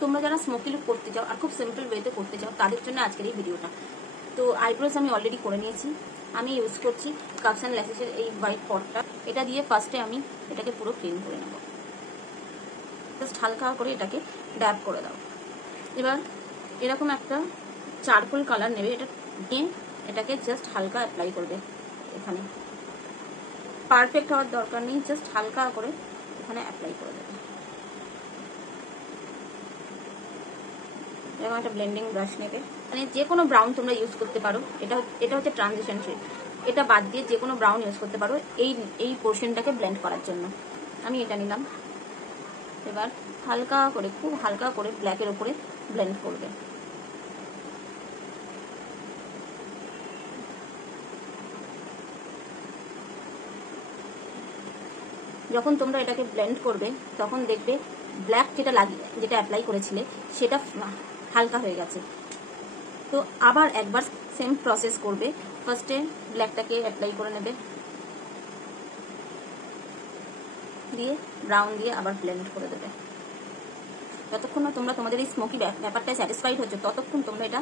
তোমরা যারা smoky look করতে চাও আর খুব সিম্পল ওয়েতে করতে চাও তাদের জন্য আজকের এই ভিডিওটা। তো আইব্রোজ আমি অলরেডি করে নিয়েছি। আমি ইউজ করছি কাপস অ্যান্ড ল্যাশেসের এই হোয়াইট পটটা। এটা দিয়ে ফার্স্টে আমি এটাকে পুরো ক্লিন করে নেব। জাস্ট হালকা করে এটাকে ড্যাব করে দাও। এবার এরকম একটা চারকোল কালার নেবে, এটা নিয়ে এটাকে জাস্ট হালকা অ্যাপ্লাই করবে। এখানে পারফেক্ট হওয়ার দরকার নেই, জাস্ট হালকা করে এখানে অ্যাপ্লাই করে দেবে। এরকম একটা ব্লেন্ডিং ব্রাশ নেবে, মানে যে কোনো ব্রাউন তোমরা ইউজ করতে পারো। এটা হচ্ছে ট্রানজিশন শেড, এটা বাদ দিয়ে যে কোনো ব্রাউন ইউজ করতে পারো এই পোর্শনটাকে ব্লেন্ড করার জন্য। আমি এটা নিলাম। এবার হালকা করে, খুব হালকা করে ব্ল্যাকের উপরে ব্লেন্ড করবে। যখন তোমরা এটাকে ব্লেন্ড করবে তখন দেখবে ব্ল্যাক যেটা অ্যাপ্লাই করেছিলে সেটা হালকা হয়ে গেছে। তো আবার একবার সেম প্রসেস করবে। ফার্স্টে ব্ল্যাকটাকে অ্যাপ্লাই করে নেবে, দিয়ে ব্রাউন দিয়ে আবার ব্লেন্ড করে দেবে। যতক্ষণ না তোমরা তোমাদের এই স্মোকি ব্যাপারটায় স্যাটিসফাইড হচ্ছে ততক্ষণ তোমরা এটা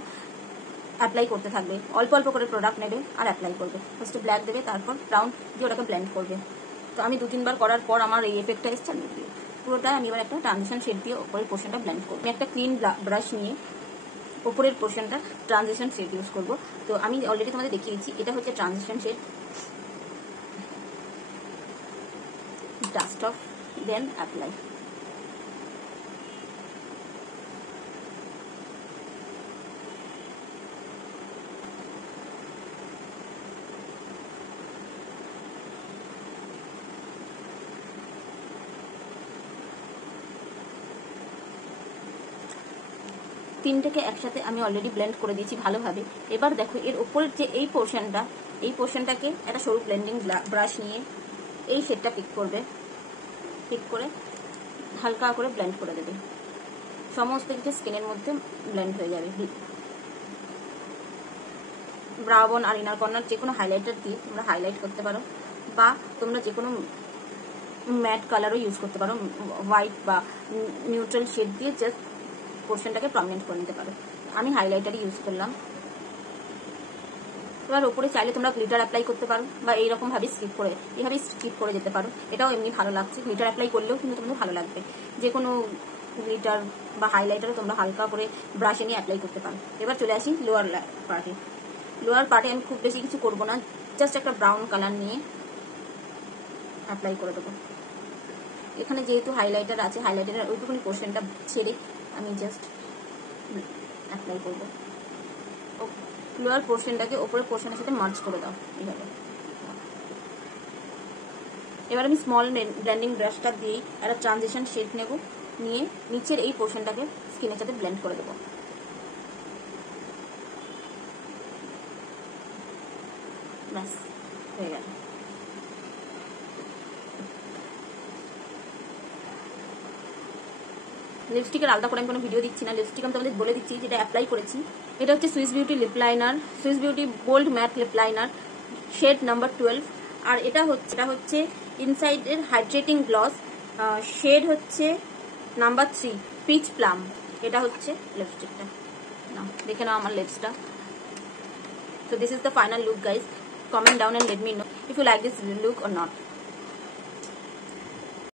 অ্যাপ্লাই করতে থাকবে। অল্প অল্প করে প্রোডাক্ট নেবে আর অ্যাপ্লাই করবে। ফার্স্টে ব্ল্যাক দেবে, তারপর ব্রাউন দিয়ে ওটাকে ব্লেন্ড করবে। তো আমি 2-3 বার করার পর আমার এই এফেক্টটা এসছে। আমি পুরোটাই আমি এবার একটা ট্রানজিশন শেড দিয়ে ওপরের পোর্শনটা ব্লেন্ড করবো। আমি একটা ক্লিন ব্রাশ নিয়ে ওপরের পোর্শনটা ট্রানজিশন শেড ইউজ করবো। তো আমি অলরেডি তোমাদের দেখিয়ে দিচ্ছি, এটা হচ্ছে transition shade. Dust off, then apply. তিনটাকে একসাথে আমি অলরেডি ব্লেন্ড করে দিয়েছি ভালোভাবে। এবার দেখো এর উপরের যে এই পোর্শনটাকে একটা সরু ব্লেন্ডিং ব্রাশ নিয়ে এই শেডটা পিক করবে। পিক করে হালকা করে ব্লেন্ড করে দেবে। সমস্ত কিছু স্কিনের মধ্যে ব্লেন্ড হয়ে যাবে। ব্রাউ বোন আর ইনার কর্নার যে কোনো হাইলাইটার দিয়ে তোমরা হাইলাইট করতে পারো, বা তোমরা যে কোনো ম্যাট কালারও ইউজ করতে পারো। হোয়াইট বা নিউট্রাল শেড দিয়ে জাস্ট পোর্শনটাকে প্রমিনেন্ট করে নিতে পারো। আমি হাইলাইটারই ইউজ করলাম। এবার ওপরে চাইলে তোমরা গ্লিটার অ্যাপ্লাই করতে পারো, বা এইরকম ভাবে স্কিপ করে যেতে পারো। এটাও এমনি ভালো লাগছে। গ্লিটার অ্যাপ্লাই করলেও কিন্তু তোমাদের ভালো লাগবে। যে কোনো গ্লিটার বা হাইলাইটারও তোমরা হালকা করে ব্রাশে নিয়ে অ্যাপ্লাই করতে পারো। এবার চলে আসি লোয়ার পার্টে। আমি খুব বেশি কিছু করবো না, জাস্ট একটা ব্রাউন কালার নিয়ে অ্যাপ্লাই করে দেবো। এখানে যেহেতু হাইলাইটার আছে, হাইলাইটারের ওইটুকুনি পোর্শনটা ছেড়ে আমি জাস্ট অ্যাপ্লাই করবো। লোয়ার পোর্শনটাকে ওপরের পোর্শনের সাথে মার্জ করে দাও এইভাবে। এবার আমি স্মল ব্লেন্ডিং ব্রাশটা দিয়ে একটা ট্রানজিশন শেড নেব, নিয়ে নিচের এই পোর্শনটাকে স্কিনের সাথে ব্লেন্ড করে দেবো। ব্যাস হয়ে গেল। লিপস্টিকের আলাদা করে আমি কোনো ভিডিও দিচ্ছি না। লিপস্টিক আমি তোমাদের বলে দিচ্ছি যেটা অ্যাপ্লাই করেছি। এটা হচ্ছে Swiss Beauty lip liner, Swiss Beauty bold matte lip liner, shade number 12। আর এটা হচ্ছে ইনসাইডের হাইড্রেটিং গ্লস, শেড হচ্ছে নাম্বার 3 পিচ প্লাম। এটা হচ্ছে লিপস্টিকটা। না দেখে নাও আমার লিপসটা। So this is the final look guys. Comment down and let me know if you like this look or not.